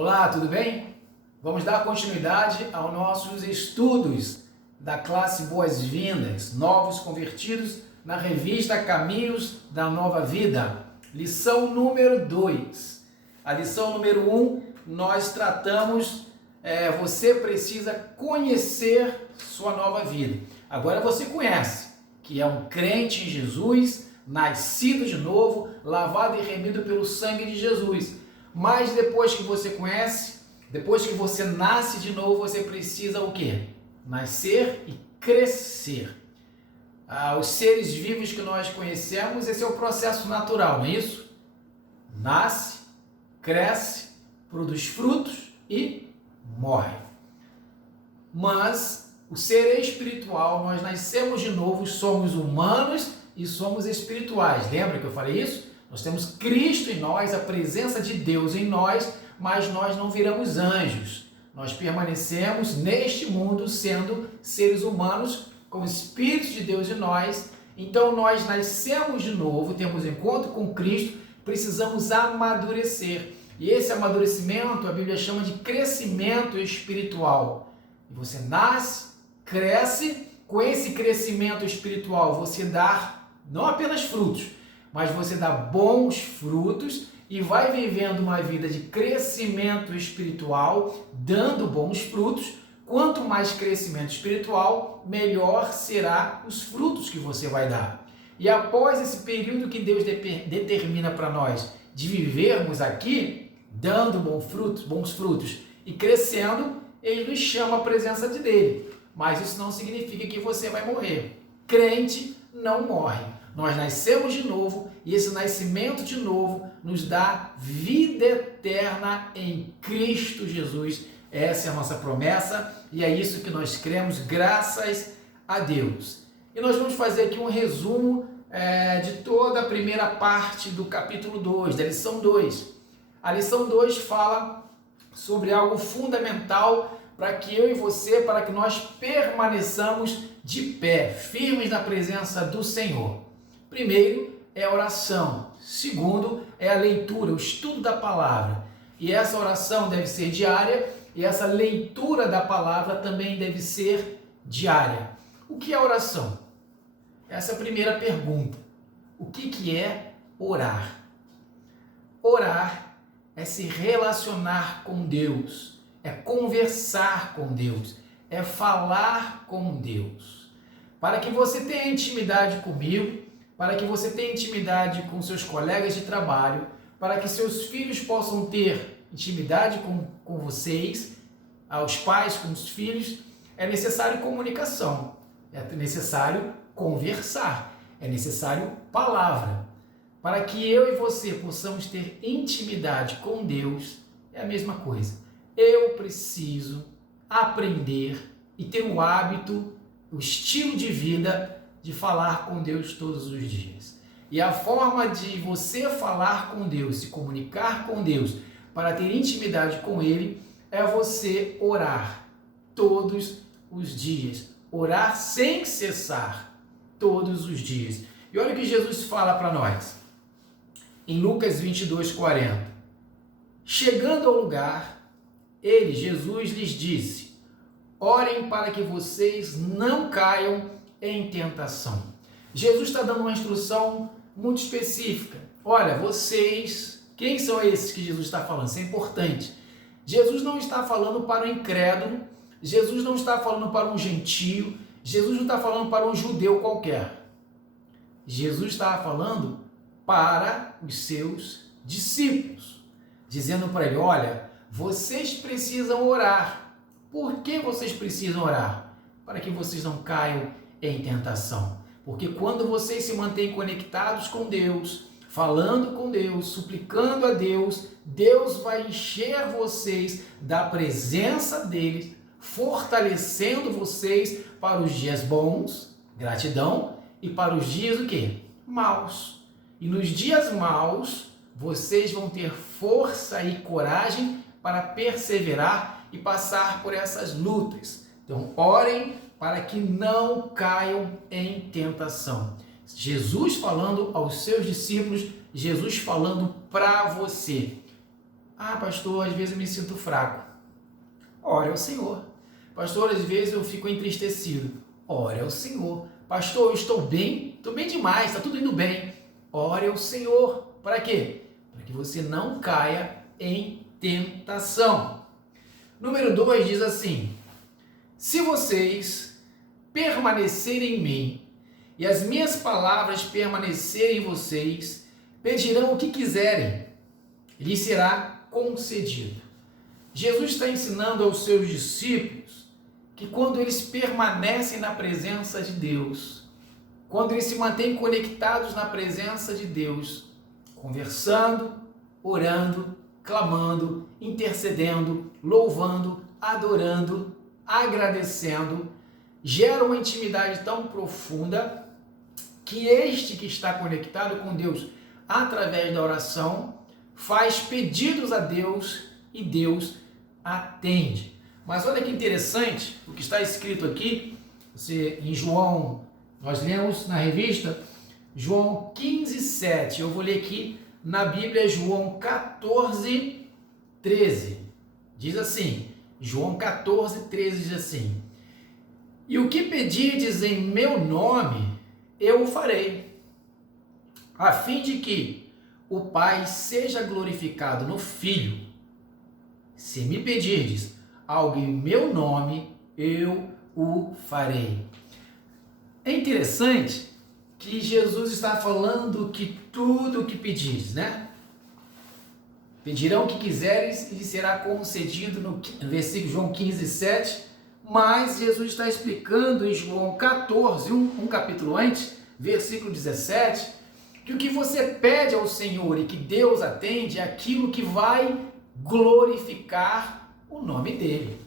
Olá, tudo bem? Vamos dar continuidade aos nossos estudos da classe Boas-Vindas, Novos Convertidos, na revista Caminhos da Nova Vida. Lição número 2. A lição número 1, nós tratamos, você precisa conhecer sua nova vida. Agora você conhece, que é um crente em Jesus, nascido de novo, lavado e remido pelo sangue de Jesus. Mas depois que você conhece, depois que você nasce de novo, você precisa o quê? Nascer e crescer. Os seres vivos que nós conhecemos, esse é o processo natural, não é isso? Nasce, cresce, produz frutos e morre. Mas o ser espiritual, nós nascemos de novo, somos humanos e somos espirituais. Lembra que eu falei isso? Nós temos Cristo em nós, a presença de Deus em nós, mas nós não viramos anjos. Nós permanecemos neste mundo sendo seres humanos com o Espírito de Deus em nós. Então nós nascemos de novo, temos encontro com Cristo, precisamos amadurecer. E esse amadurecimento a Bíblia chama de crescimento espiritual. E você nasce, cresce, com esse crescimento espiritual você dá não apenas frutos, mas você dá bons frutos e vai vivendo uma vida de crescimento espiritual, dando bons frutos. Quanto mais crescimento espiritual, melhor será os frutos que você vai dar. E após esse período que Deus determina para nós de vivermos aqui, dando bons frutos e crescendo, Ele nos chama à presença dele. Mas isso não significa que você vai morrer. Crente não morre. Nós nascemos de novo e esse nascimento de novo nos dá vida eterna em Cristo Jesus. Essa é a nossa promessa e é isso que nós cremos, graças a Deus. E nós vamos fazer aqui um resumo de toda a primeira parte do capítulo 2, da lição 2. A lição 2 fala sobre algo fundamental para que eu e você, para que nós permaneçamos de pé, firmes na presença do Senhor. Primeiro é a oração, segundo é a leitura, o estudo da palavra. E essa oração deve ser diária e essa leitura da palavra também deve ser diária. O que é oração? Essa é a primeira pergunta. O que é orar? Orar é se relacionar com Deus, é conversar com Deus, é falar com Deus. Para que você tenha intimidade comigo, para que você tenha intimidade com seus colegas de trabalho, para que seus filhos possam ter intimidade com vocês, aos pais com os filhos, é necessário comunicação, é necessário conversar, é necessário palavra. Para que eu e você possamos ter intimidade com Deus, é a mesma coisa. Eu preciso aprender e ter o hábito, o estilo de vida de falar com Deus todos os dias. E a forma de você falar com Deus, se comunicar com Deus, para ter intimidade com Ele, é você orar todos os dias. Orar sem cessar todos os dias. E olha o que Jesus fala para nós. Em Lucas 22:40. Chegando ao lugar, ele, Jesus, lhes disse: orem para que vocês não caiam em tentação. Jesus está dando uma instrução muito específica. Olha, vocês, quem são esses que Jesus está falando? Isso é importante. Jesus não está falando para o incrédulo, Jesus não está falando para um gentio, Jesus não está falando para um judeu qualquer. Jesus está falando para os seus discípulos, dizendo para ele: olha, vocês precisam orar. Por que vocês precisam orar? Para que vocês não caiam em tentação. Porque quando vocês se mantêm conectados com Deus, falando com Deus, suplicando a Deus, Deus vai encher vocês da presença dele, fortalecendo vocês para os dias bons, gratidão, e para os dias o quê? Maus. E nos dias maus, vocês vão ter força e coragem para perseverar e passar por essas lutas. Então, orem para que não caiam em tentação. Jesus falando aos seus discípulos, Jesus falando para você. Ah, pastor, às vezes eu me sinto fraco. Ore ao Senhor. Pastor, às vezes eu fico entristecido. Ore ao Senhor. Pastor, eu estou bem demais, está tudo indo bem. Ore ao Senhor. Para quê? Para que você não caia em tentação. Número 2 diz assim: se vocês permanecerem em mim e as minhas palavras permanecerem em vocês, pedirão o que quiserem, e lhes será concedido. Jesus está ensinando aos seus discípulos que quando eles permanecem na presença de Deus, quando eles se mantêm conectados na presença de Deus, conversando, orando, clamando, intercedendo, louvando, adorando, agradecendo, gera uma intimidade tão profunda que este que está conectado com Deus através da oração faz pedidos a Deus e Deus atende. Mas olha que interessante o que está escrito aqui, em João, nós lemos na revista João 15:7. Eu vou ler aqui na Bíblia João 14:13. Diz assim, João 14:13 diz assim: e o que pedirdes em meu nome, eu o farei, a fim de que o Pai seja glorificado no Filho. Se me pedirdes algo em meu nome, eu o farei. É interessante que Jesus está falando que tudo o que pedires, né? Pedirão o que quiseres e lhe será concedido no versículo João 15:7, mas Jesus está explicando em João 14, um capítulo antes, versículo 17, que o que você pede ao Senhor e que Deus atende é aquilo que vai glorificar o nome dele.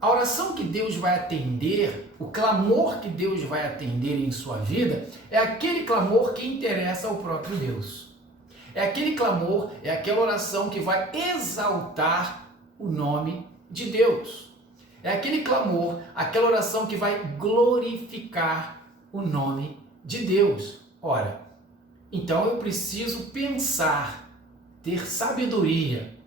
A oração que Deus vai atender, o clamor que Deus vai atender em sua vida, é aquele clamor que interessa ao próprio Deus. É aquele clamor, é aquela oração que vai exaltar o nome de Deus. É aquele clamor, aquela oração que vai glorificar o nome de Deus. Ora, então eu preciso pensar, ter sabedoria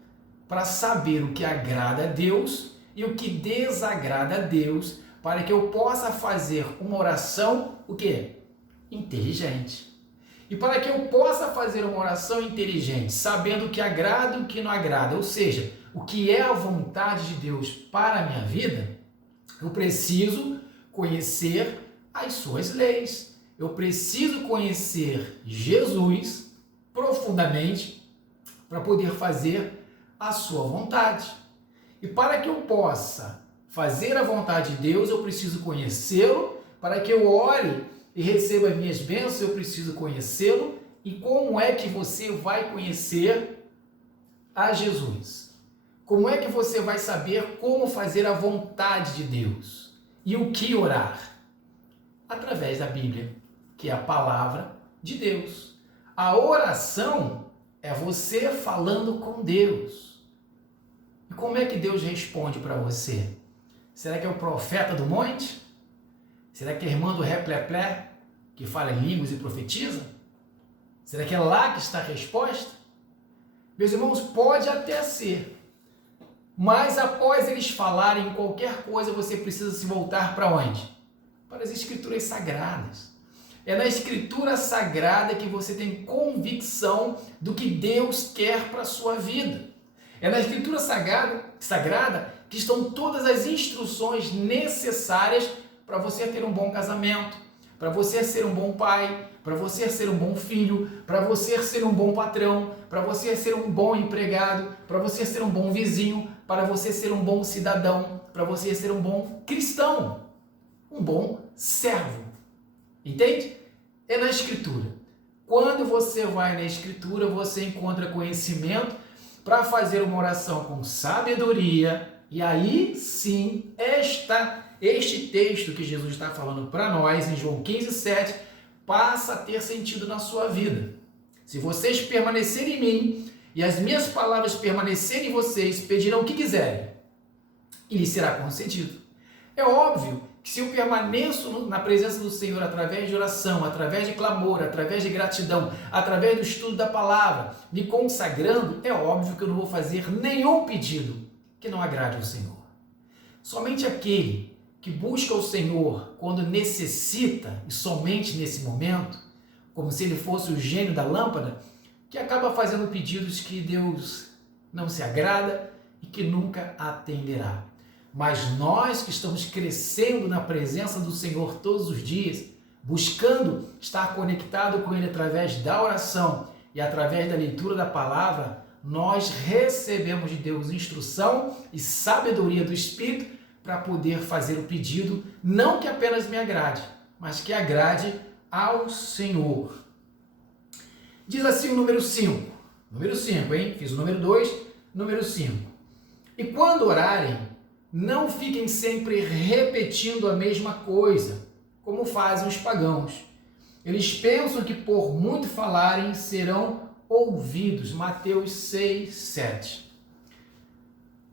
para saber o que agrada a Deus e o que desagrada a Deus, para que eu possa fazer uma oração, o quê? Inteligente. E para que eu possa fazer uma oração inteligente, sabendo o que agrada e o que não agrada, ou seja, o que é a vontade de Deus para a minha vida, eu preciso conhecer as suas leis. Eu preciso conhecer Jesus profundamente para poder fazer a sua vontade. E para que eu possa fazer a vontade de Deus, eu preciso conhecê-lo. Para que eu ore e receba as minhas bênçãos, eu preciso conhecê-lo. E como é que você vai conhecer a Jesus? Como é que você vai saber como fazer a vontade de Deus? E o que orar? Através da Bíblia, que é a palavra de Deus. A oração é você falando com Deus. E como é que Deus responde para você? Será que é o profeta do monte? Será que é a irmã do Repleplé, que fala em línguas e profetiza? Será que é lá que está a resposta? Meus irmãos, pode até ser. Mas após eles falarem qualquer coisa, você precisa se voltar para onde? Para as Escrituras Sagradas. É na Escritura Sagrada que você tem convicção do que Deus quer para a sua vida. É na Escritura Sagrada que estão todas as instruções necessárias para você ter um bom casamento, para você ser um bom pai, para você ser um bom filho, para você ser um bom patrão, para você ser um bom empregado, para você ser um bom vizinho, para você ser um bom cidadão, para você ser um bom cristão, um bom servo. Entende? É na Escritura. Quando você vai na Escritura, você encontra conhecimento para fazer uma oração com sabedoria, e aí sim, este texto que Jesus está falando para nós, em João 15:7, passa a ter sentido na sua vida. Se vocês permanecerem em mim, e as minhas palavras permanecerem em vocês, pedirão o que quiserem, e lhes será concedido. É óbvio que se eu permaneço na presença do Senhor através de oração, através de clamor, através de gratidão, através do estudo da palavra, me consagrando, é óbvio que eu não vou fazer nenhum pedido que não agrade ao Senhor. Somente aquele que busca o Senhor quando necessita, e somente nesse momento, como se ele fosse o gênio da lâmpada, que acaba fazendo pedidos que Deus não se agrada e que nunca atenderá. Mas nós que estamos crescendo na presença do Senhor todos os dias, buscando estar conectado com Ele através da oração e através da leitura da palavra, nós recebemos de Deus instrução e sabedoria do Espírito para poder fazer o pedido, não que apenas me agrade, mas que agrade ao Senhor. Diz assim o número 5. Número 5, hein? Fiz o número 2, número 5. E quando orarem, não fiquem sempre repetindo a mesma coisa, como fazem os pagãos. Eles pensam que por muito falarem serão ouvidos. Mateus 6, 7.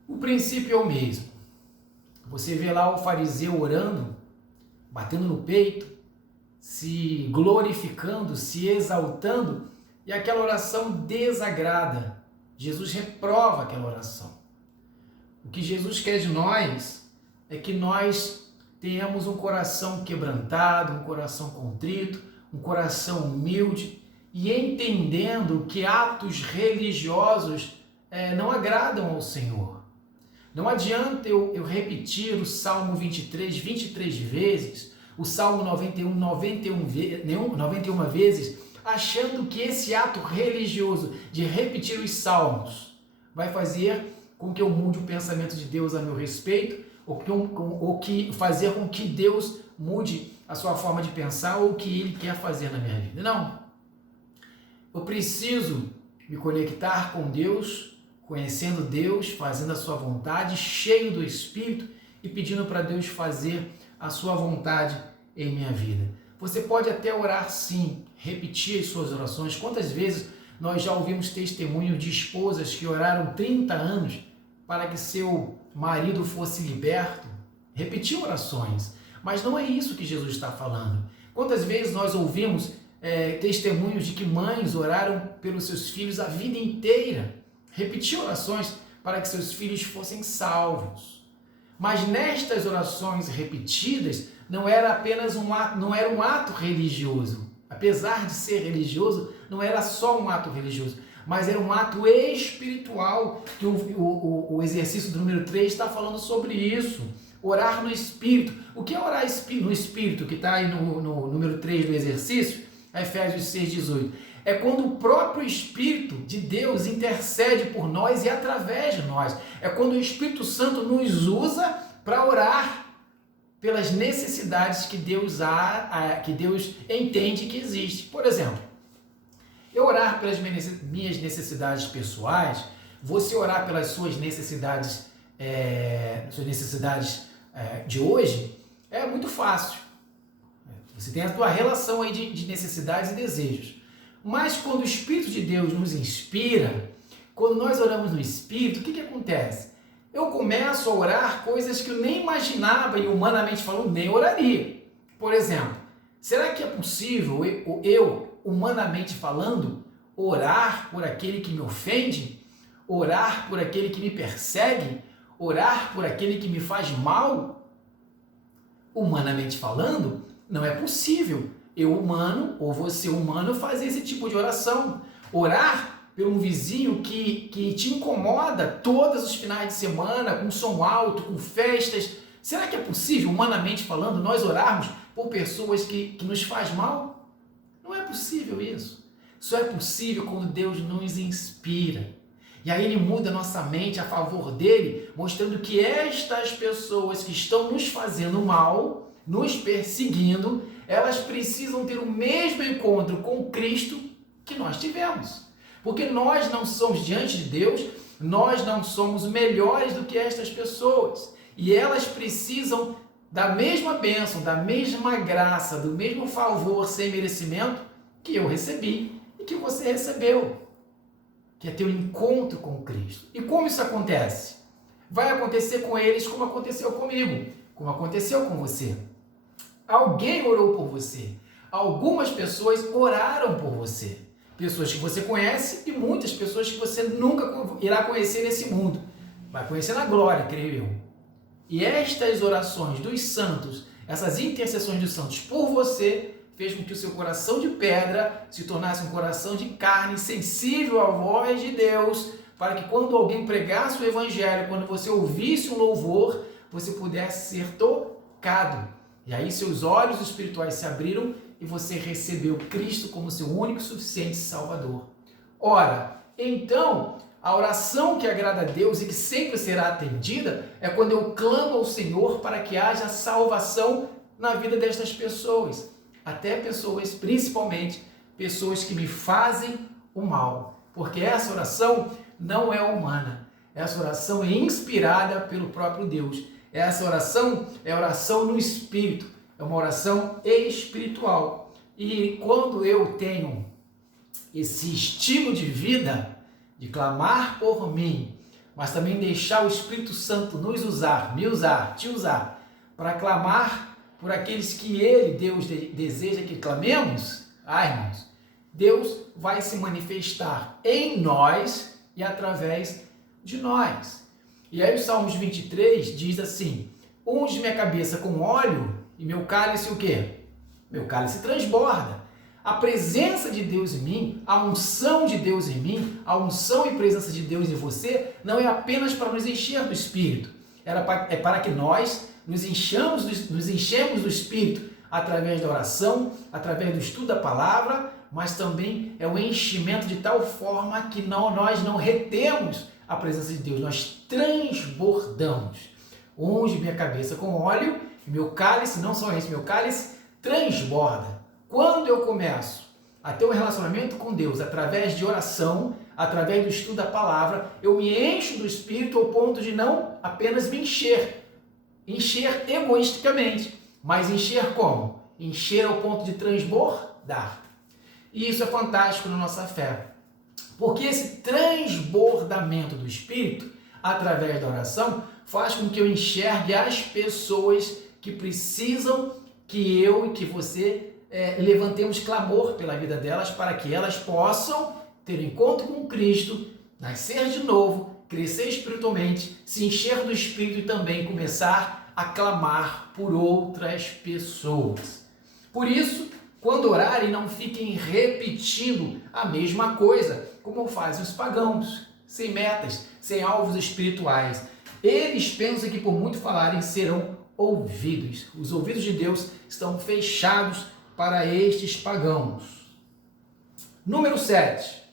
O princípio é o mesmo. Você vê lá o fariseu orando, batendo no peito, se glorificando, se exaltando, e aquela oração desagrada. Jesus reprova aquela oração. O que Jesus quer de nós é que nós tenhamos um coração quebrantado, um coração contrito, um coração humilde e entendendo que atos religiosos não agradam ao Senhor. Não adianta eu repetir o Salmo 23 vezes, o Salmo 91 vezes, achando que esse ato religioso de repetir os salmos vai fazer com que eu mude o pensamento de Deus a meu respeito, ou que fazer com que Deus mude a sua forma de pensar ou o que Ele quer fazer na minha vida. Não. Eu preciso me conectar com Deus, conhecendo Deus, fazendo a sua vontade, cheio do Espírito e pedindo para Deus fazer a sua vontade em minha vida. Você pode até orar sim, repetir as suas orações. Quantas vezes nós já ouvimos testemunho de esposas que oraram 30 anos para que seu marido fosse liberto? Repetiam orações, mas não é isso que Jesus está falando. Quantas vezes nós ouvimos testemunhos de que mães oraram pelos seus filhos a vida inteira? Repetiam orações para que seus filhos fossem salvos. Mas nestas orações repetidas, não era apenas um ato, não era um ato religioso. Apesar de ser religioso, não era só um ato religioso, mas era um ato espiritual, que o exercício do número 3 está falando sobre isso. Orar no Espírito. O que é orar no Espírito, que está aí no número 3 do exercício? Efésios 6,18. É quando o próprio Espírito de Deus intercede por nós e através de nós. É quando o Espírito Santo nos usa para orar pelas necessidades que Deus entende que existe. Por exemplo, eu orar pelas minhas necessidades pessoais, você orar pelas suas necessidades, de hoje, é muito fácil. Você tem a tua relação aí de necessidades e desejos. Mas quando o Espírito de Deus nos inspira, quando nós oramos no Espírito, o que acontece? Eu começo a orar coisas que eu nem imaginava e humanamente falando, nem oraria. Por exemplo, será que é possível eu, humanamente falando, orar por aquele que me ofende? Orar por aquele que me persegue? Orar por aquele que me faz mal? Humanamente falando, não é possível eu humano ou você humano fazer esse tipo de oração. Orar por um vizinho que te incomoda todos os finais de semana, com som alto, com festas. Será que é possível, humanamente falando, nós orarmos por pessoas que nos faz mal? Não é possível isso. Só é possível quando Deus nos inspira. E aí Ele muda a nossa mente a favor dele, mostrando que estas pessoas que estão nos fazendo mal, nos perseguindo, elas precisam ter o mesmo encontro com Cristo que nós tivemos. Porque nós não somos diante de Deus, nós não somos melhores do que estas pessoas. E elas precisam da mesma bênção, da mesma graça, do mesmo favor sem merecimento que eu recebi e que você recebeu. Que é ter um encontro com Cristo. E como isso acontece? Vai acontecer com eles como aconteceu comigo. como aconteceu com você. Alguém orou por você. Algumas pessoas oraram por você. Pessoas que você conhece e muitas pessoas que você nunca irá conhecer nesse mundo. Vai conhecer na glória, creio eu. E estas orações dos santos, essas intercessões dos santos por você, fez com que o seu coração de pedra se tornasse um coração de carne, sensível à voz de Deus, para que quando alguém pregasse o evangelho, quando você ouvisse um louvor, você pudesse ser tocado. E aí seus olhos espirituais se abriram e você recebeu Cristo como seu único e suficiente Salvador. Ora, então, a oração que agrada a Deus e que sempre será atendida é quando eu clamo ao Senhor para que haja salvação na vida destas pessoas. Até pessoas, principalmente, pessoas que me fazem o mal. Porque essa oração não é humana. Essa oração é inspirada pelo próprio Deus. Essa oração é oração no Espírito. É uma oração espiritual. E quando eu tenho esse estilo de vida, de clamar por mim, mas também deixar o Espírito Santo nos usar, me usar, te usar, para clamar por aqueles que Ele, Deus, deseja que clamemos, irmãos, Deus vai se manifestar em nós e através de nós. E aí o Salmos 23 diz assim: unge minha cabeça com óleo e meu cálice o quê? Meu cálice transborda. A presença de Deus em mim, a unção de Deus em mim, a unção e presença de Deus em você, não é apenas para nos encher do Espírito. É para que nós nos enchemos do Espírito através da oração, através do estudo da palavra, mas também é um enchimento de tal forma que nós não retemos a presença de Deus, nós transbordamos. Unge minha cabeça com óleo, e meu cálice, não só esse, meu cálice transborda. Quando eu começo a ter um relacionamento com Deus através de oração, através do estudo da palavra, eu me encho do Espírito ao ponto de não apenas me encher egoisticamente, mas encher como? Encher ao ponto de transbordar. E isso é fantástico na nossa fé, porque esse transbordamento do Espírito, através da oração, faz com que eu enxergue as pessoas que precisam que eu e que você levantemos clamor pela vida delas, para que elas possam ter um encontro com Cristo, nascer de novo, crescer espiritualmente, se encher do Espírito e também começar a clamar por outras pessoas. Por isso, quando orarem, não fiquem repetindo a mesma coisa, como fazem os pagãos, sem metas, sem alvos espirituais. Eles pensam que por muito falarem serão ouvidos. Os ouvidos de Deus estão fechados para estes pagãos. Número 7.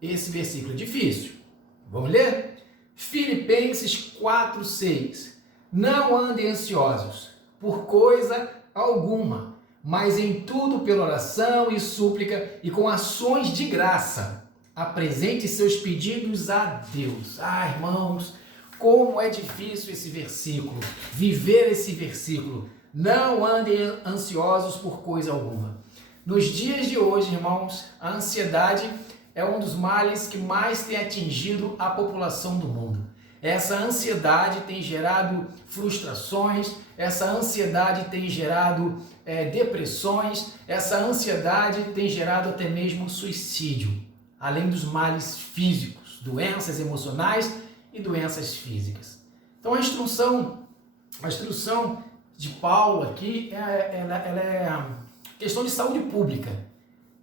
Esse versículo é difícil. Vamos ler? Filipenses 4:6. Não andem ansiosos por coisa alguma, mas em tudo pela oração e súplica e com ações de graça, apresente seus pedidos a Deus. Irmãos, como é difícil esse versículo, viver esse versículo. Não andem ansiosos por coisa alguma. Nos dias de hoje, irmãos, a ansiedade é um dos males que mais tem atingido a população do mundo. Essa ansiedade tem gerado frustrações, essa ansiedade tem gerado depressões, essa ansiedade tem gerado até mesmo suicídio, além dos males físicos, doenças emocionais e doenças físicas. Então a instrução de Paulo aqui ela é questão de saúde pública.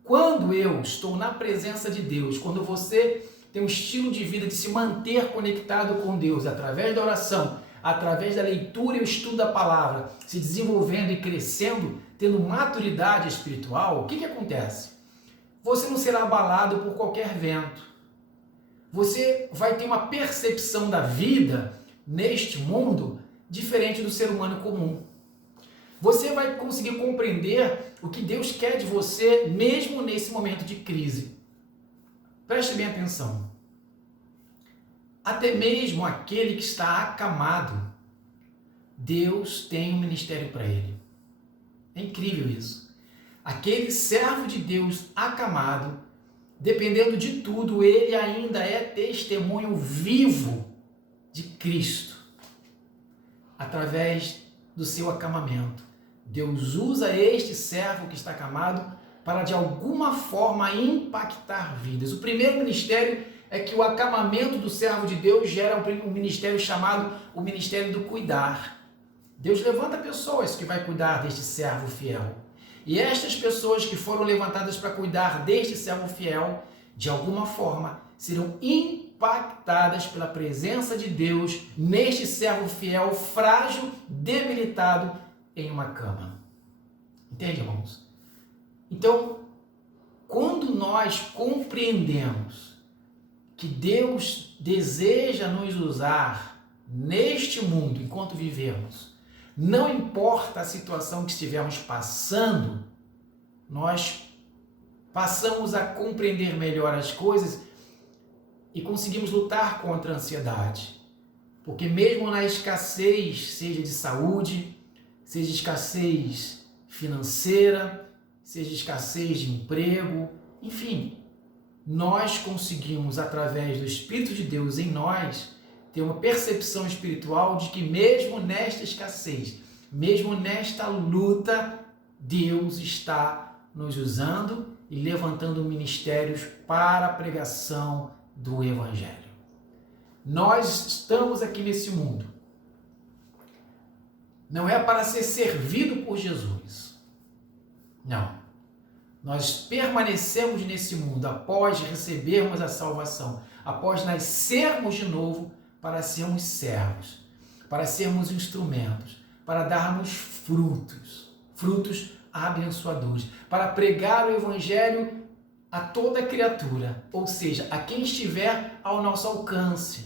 Quando eu estou na presença de Deus, quando você tem um estilo de vida de se manter conectado com Deus através da oração, através da leitura e o estudo da palavra, se desenvolvendo e crescendo, tendo maturidade espiritual, o que acontece? Você não será abalado por qualquer vento. Você vai ter uma percepção da vida neste mundo diferente do ser humano comum. Você vai conseguir compreender o que Deus quer de você mesmo nesse momento de crise. Preste bem atenção. Até mesmo aquele que está acamado, Deus tem um ministério para ele. É incrível isso. Aquele servo de Deus acamado, dependendo de tudo, ele ainda é testemunho vivo de Cristo. através do seu acamamento. Deus usa este servo que está acamado para de alguma forma impactar vidas. O primeiro ministério é que o acamamento do servo de Deus gera um ministério chamado o ministério do cuidar. Deus levanta pessoas que vai cuidar deste servo fiel. E estas pessoas que foram levantadas para cuidar deste servo fiel, de alguma forma, serão impactadas pela presença de Deus neste servo fiel, frágil, debilitado em uma cama. Entende, irmãos? Então, quando nós compreendemos que Deus deseja nos usar neste mundo enquanto vivemos, não importa a situação que estivermos passando, nós passamos a compreender melhor as coisas e conseguimos lutar contra a ansiedade. Porque mesmo na escassez, seja de saúde, seja escassez financeira, seja escassez de emprego, enfim, nós conseguimos, através do Espírito de Deus em nós, ter uma percepção espiritual de que mesmo nesta escassez, mesmo nesta luta, Deus está nos usando e levantando ministérios para a pregação do Evangelho. Nós estamos aqui nesse mundo. Não é para ser servido por Jesus. Não. Nós permanecemos nesse mundo após recebermos a salvação, após nascermos de novo para sermos servos, para sermos instrumentos, para darmos frutos abençoadores, para pregar o Evangelho a toda criatura, ou seja, a quem estiver ao nosso alcance,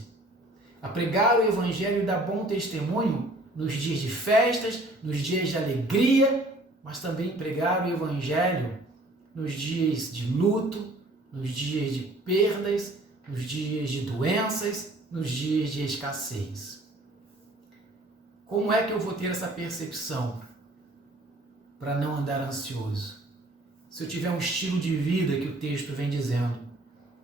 a pregar o Evangelho e dar bom testemunho nos dias de festas, nos dias de alegria, mas também pregar o Evangelho nos dias de luto, nos dias de perdas, nos dias de doenças, nos dias de escassez. Como é que eu vou ter essa percepção para não andar ansioso? Se eu tiver um estilo de vida que o texto vem dizendo,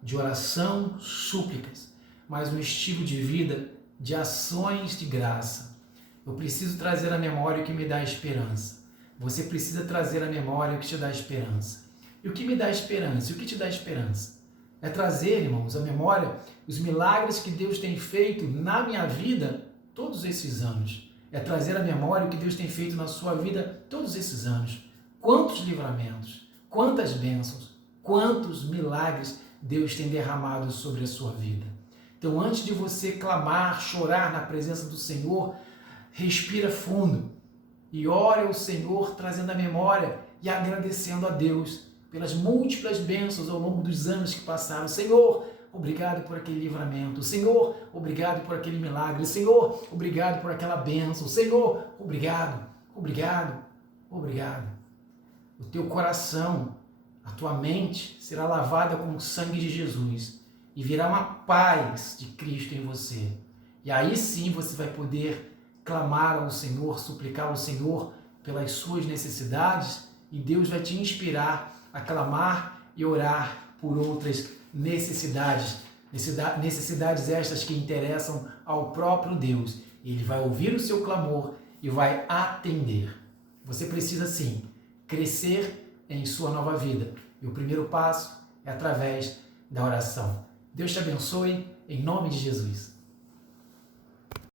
de oração, súplicas, mas um estilo de vida de ações de graça. Eu preciso trazer à memória o que me dá esperança. Você precisa trazer à memória o que te dá esperança. E o que me dá esperança? E o que te dá esperança? É trazer, irmãos, à memória os milagres que Deus tem feito na minha vida todos esses anos. É trazer à memória o que Deus tem feito na sua vida todos esses anos. Quantos livramentos, quantas bênçãos, quantos milagres Deus tem derramado sobre a sua vida. Então, antes de você clamar, chorar na presença do Senhor, respira fundo e ore ao Senhor, trazendo à memória e agradecendo a Deus pelas múltiplas bênçãos ao longo dos anos que passaram. Senhor, obrigado por aquele livramento. Senhor, obrigado por aquele milagre. Senhor, obrigado por aquela bênção. Senhor, obrigado, obrigado, obrigado. O teu coração, a tua mente será lavada com o sangue de Jesus e virá uma paz de Cristo em você. E aí sim você vai poder clamar ao Senhor, suplicar ao Senhor pelas suas necessidades e Deus vai te inspirar a clamar e orar por outras necessidades estas que interessam ao próprio Deus. Ele vai ouvir o seu clamor e vai atender. Você precisa sim crescer em sua nova vida. E o primeiro passo é através da oração. Deus te abençoe em nome de Jesus.